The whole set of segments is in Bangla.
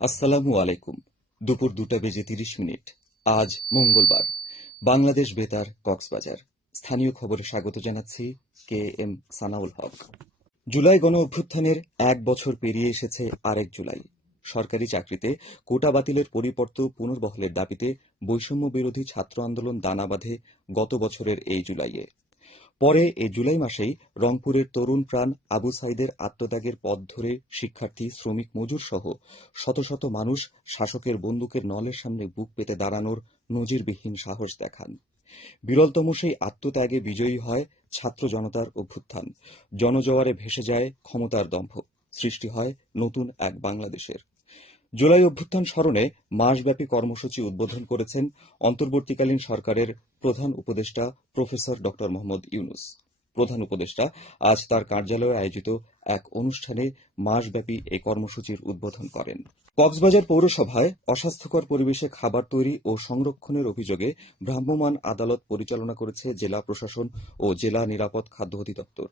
আসসালামু আলাইকুম। দুপুর দুটা বেজে তিরিশ মিনিট। আজ মঙ্গলবার। বাংলাদেশ বেতার, কক্সবাজার। স্থানীয় খবরে স্বাগত জানাচ্ছি K M Sanaul Haque. July গণ অভ্যুত্থানের এক বছর পেরিয়ে এসেছে আরেক জুলাই। সরকারি চাকরিতে কোটা বাতিলের পরিবর্ত পুনর্বহলের দাবিতে বৈষম্য বিরোধী ছাত্র আন্দোলন দানা বাঁধে গত বছরের এই জুলাইয়ে। পরে এই জুলাই মাসেই রংপুরের তরুণ প্রাণ আবু সাইদের আত্মত্যাগের পথ ধরে শিক্ষার্থী, শ্রমিক, মজুর সহ শত শত মানুষ শাসকের বন্দুকের নলের সামনে বুক পেতে দাঁড়ানোর নজিরবিহীন সাহস দেখান। বিরলতম সেই আত্মত্যাগে বিজয়ী হয় ছাত্র জনতার অভ্যুত্থান। জনজোয়ারে ভেসে যায় ক্ষমতার দম্ভ। সৃষ্টি হয় নতুন এক বাংলাদেশের। জুলাই অভ্যুত্থান স্মরণে মাসব্যাপী কর্মসূচি উদ্বোধন করেছেন অন্তর্বর্তীকালীন সরকারের প্রধান উপদেষ্টা প্রফেসর ড. মোহাম্মদ ইউনুস। প্রধান উপদেষ্টা আজ তার কার্যালয়ে আয়োজিত এক অনুষ্ঠানে মাসব্যাপী এই কর্মসূচির উদ্বোধন করেন। কক্সবাজার পৌরসভায় অস্বাস্থ্যকর পরিবেশে খাবার তৈরি ও সংরক্ষণের অভিযোগে ভ্রাম্যমাণ আদালত পরিচালনা করেছে জেলা প্রশাসন ও জেলা নিরাপদ খাদ্য অধিদপ্তর।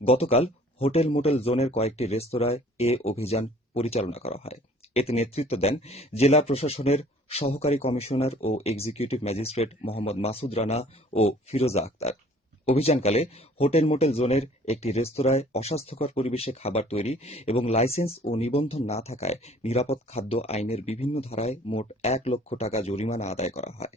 গতকাল হোটেল মোটেল জোনের কয়েকটি রেস্তোরাঁয় এ অভিযান পরিচালনা করা হয়। এতে নেতৃত্ব দেন জেলা প্রশাসনের সহকারী কমিশনার ও এক্সিকিউটিভ ম্যাজিস্ট্রেট মোহাম্মদ মাসুদ রানা ও ফিরোজা আক্তার। অভিযানকালে হোটেল মোটেল জোনের একটি রেস্তোরাঁয় অস্বাস্থ্যকর পরিবেশে খাবার তৈরি এবং লাইসেন্স ও নিবন্ধন না থাকায় নিরাপদ খাদ্য আইনের বিভিন্ন ধারায় মোট এক লক্ষ টাকা জরিমানা আদায় করা হয়।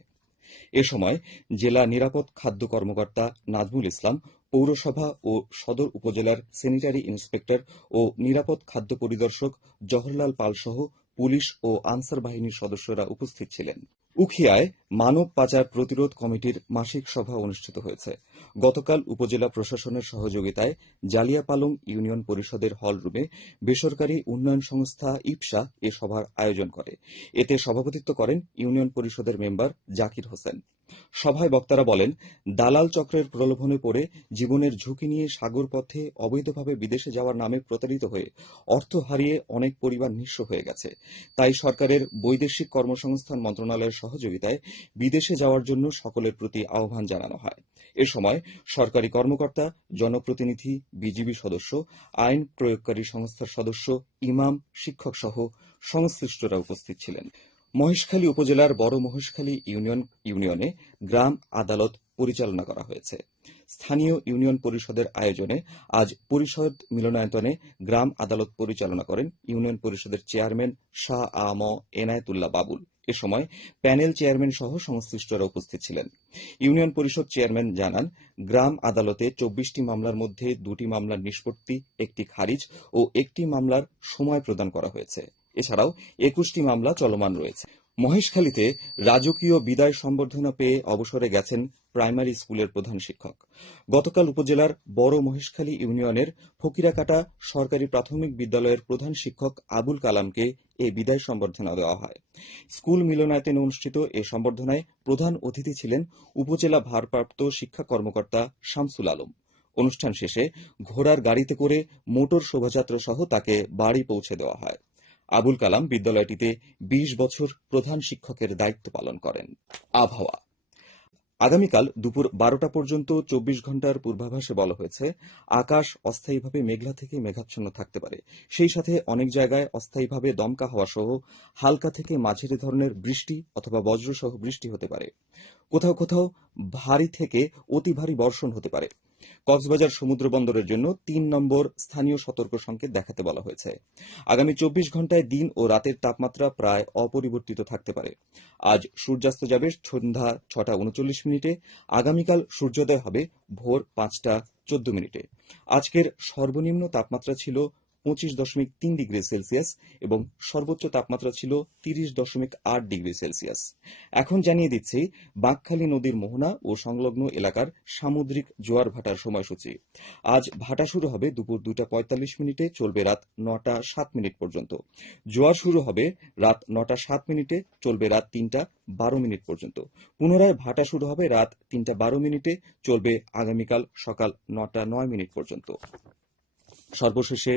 এ সময় জেলা নিরাপদ খাদ্য কর্মকর্তা নাজমুল ইসলাম পৌরসভা ও সদর উপজেলার স্যানিটারি ইন্সপেক্টর ও নিরাপদ খাদ্য পরিদর্শক জওহরলাল পালসহ পুলিশ ও আনসার বাহিনীর সদস্যরা উপস্থিত ছিলেন। উখিয়ায় মানব পাচার প্রতিরোধ কমিটির মাসিক সভা অনুষ্ঠিত হয়েছে। গতকাল উপজেলা প্রশাসনের সহযোগিতায় জালিয়াপালং ইউনিয়ন পরিষদের হলরুমে বেসরকারি উন্নয়ন সংস্থা ইপসা এ সভার আয়োজন করে। এতে সভাপতিত্ব করেন ইউনিয়ন পরিষদের মেম্বার জাকির হোসেন। সভায় বক্তারা বলেন, দালাল চক্রের প্রলোভনে পড়ে জীবনের ঝুঁকি নিয়ে সাগর পথে অবৈধভাবে বিদেশে যাওয়ার নামে প্রতারিত হয়ে অর্থ হারিয়ে অনেক পরিবার নিঃস্ব হয়ে গেছে। তাই সরকারের বৈদেশিক কর্মসংস্থান মন্ত্রণালয়ের সহযোগিতায় বিদেশে যাওয়ার জন্য সকলের প্রতি আহ্বান জানানো হয়। এ সময় সরকারি কর্মকর্তা, জনপ্রতিনিধি, বিজিবি সদস্য, আইন প্রয়োগকারী সংস্থার সদস্য, ইমাম শিক্ষক সহ সংশ্লিষ্টরা উপস্থিত ছিলেন। মহেশখালী উপজেলার বড় মহেশখালী ইউনিয়ন ইউনিয়নে গ্রাম আদালত পরিচালনা করা হয়েছে। স্থানীয় ইউনিয়ন পরিষদের আয়োজনে আজ পরিষদ মিলনায়তনে গ্রাম আদালত পরিচালনা করেন ইউনিয়ন পরিষদের চেয়ারম্যান শাহ আম এনায়েতুল্লাহ বাবুল। এ সময় প্যানেল চেয়ারম্যান সহ সংশ্লিষ্টরা উপস্থিত ছিলেন। ইউনিয়ন পরিষদ চেয়ারম্যান জানান, গ্রাম আদালতে চব্বিশটি মামলার মধ্যে দুটি মামলার নিষ্পত্তি, একটি খারিজ ও একটি মামলার সময় প্রদান করা হয়েছে। এছাড়াও একুশটি মামলা চলমান রয়েছে। মহেশখালীতে রাজকীয় বিদায় সম্বর্ধনা পেয়ে অবসরে গেছেন প্রাইমারি স্কুলের প্রধান শিক্ষক। গতকাল উপজেলার বড় মহেশখালী ইউনিয়নের ফকিরাকাটা সরকারি প্রাথমিক বিদ্যালয়ের প্রধান শিক্ষক আবুল কালামকে এ বিদায় সম্বর্ধনা দেওয়া হয়। স্কুল মিলনায়তনে অনুষ্ঠিত এ সম্বর্ধনায় প্রধান অতিথি ছিলেন উপজেলা ভারপ্রাপ্ত শিক্ষা কর্মকর্তা শামসুল আলম। অনুষ্ঠান শেষে ঘোড়ার গাড়িতে করে মোটর শোভাযাত্রা সহ তাকে বাড়ি পৌঁছে দেওয়া হয়। আবুল কালাম বিদ্যালয়টিতে ২০ বছর প্রধান শিক্ষকের দায়িত্ব পালন করেন। আবহাওয়া। আগামীকাল দুপুর বারোটা পর্যন্ত চব্বিশ ঘণ্টার পূর্বাভাসে বলা হয়েছে, আকাশ অস্থায়ীভাবে মেঘলা থেকে মেঘাচ্ছন্ন থাকতে পারে। সেই সাথে অনেক জায়গায় অস্থায়ীভাবে দমকা হওয়া সহ হালকা থেকে মাঝারি ধরনের বৃষ্টি অথবা বজ্রসহ বৃষ্টি হতে পারে। কোথাও কোথাও ভারী থেকে অতি ভারী বর্ষণ হতে পারে। কক্সবাজার সমুদ্র বন্দরের জন্য তিন নম্বর স্থানীয় সতর্ক সংকেত দেখাতে বলা হয়েছে। আগামী চব্বিশ ঘন্টায় দিন ও রাতের তাপমাত্রা প্রায় অপরিবর্তিত থাকতে পারে। আজ সূর্যাস্ত যাবে সন্ধ্যা ছটা উনচল্লিশ মিনিটে, আগামীকাল সূর্যোদয় হবে ভোর পাঁচটা চোদ্দ মিনিটে। আজকের সর্বনিম্ন তাপমাত্রা ছিল পঁচিশ দশমিক তিন ডিগ্রি সেলসিয়াস এবং সর্বোচ্চ তাপমাত্রা ছিল তিরিশ দশমিক আট ডিগ্রি সেলসিয়াস। এখন জানিয়ে দিচ্ছি, বাঁকখালী নদীর মোহনা ও সংলগ্ন এলাকার সামুদ্রিক জোয়ার ভাটার সময়সূচি। আজ ভাটা শুরু হবে দুপুর দুটা পঁয়তাল্লিশ মিনিটে, চলবে রাত নটা সাত মিনিট পর্যন্ত। জোয়ার শুরু হবে রাত নটা সাত মিনিটে, চলবে রাত তিনটা বারো মিনিট পর্যন্ত। পুনরায় ভাটা শুরু হবে রাত তিনটা বারো মিনিটে, চলবে আগামীকাল সকাল নটা নয় মিনিট পর্যন্ত। সর্বশেষে